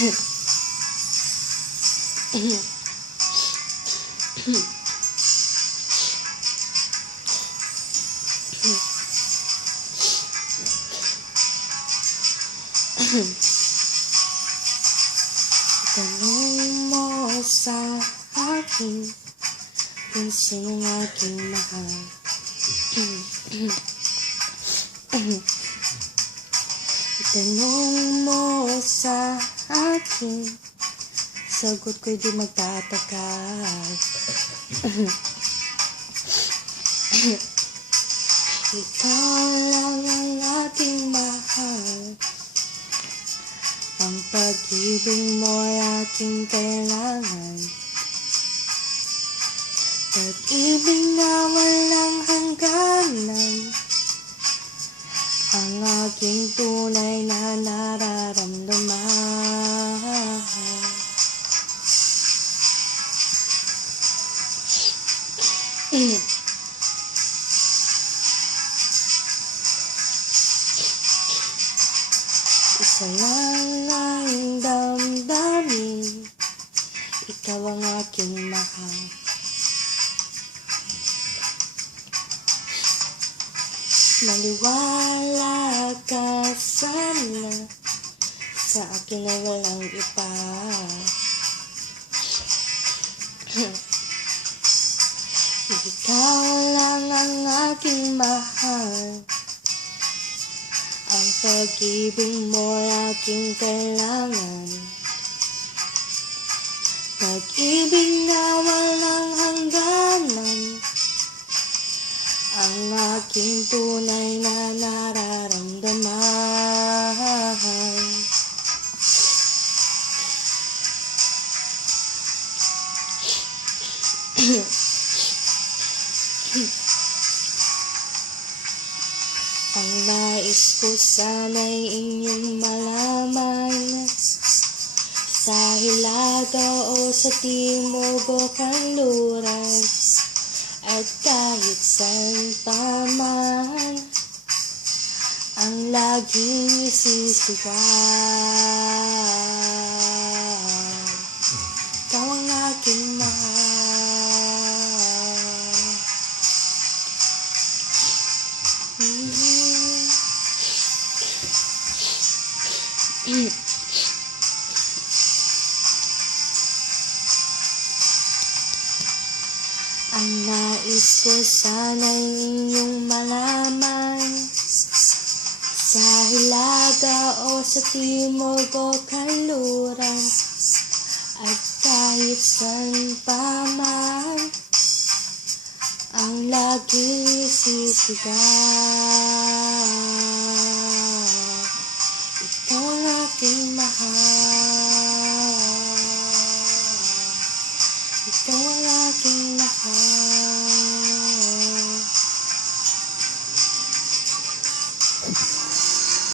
Tanong mo sa akin kung sinong aking mahal. Tanong mo sa akin, sagot ko'y di magtatagal. Ikaw lang ang aking mahal, ang pag-ibig mo'y aking kailangan. Pag-ibig na walang hangganan, ang aking tunay na nararamdaman. Isa lang ang damdamin, ikaw ang aking mahal. Maniwala ka sana, sa akin ay walang iba. Ikaw lang ang aking mahal, ang pag-ibig mo'y aking kailangan. Pag-ibig na walang hangganan, ang aking tunay na nararamdaman. Ang nais ko sana'y inyong malaman, sa Hilaga o sa Timog o Kanluran, at kahit saan pa man, ang laging isisigaw. Ikaw ang aking mahal. Ang nais ko sana'y inyong malaman, sa Hilaga o sa Timog o Kanluran, at kahit saan pa man, ang laging sisigaw. Ikaw ang aking mahal, ikaw ang aking mahal.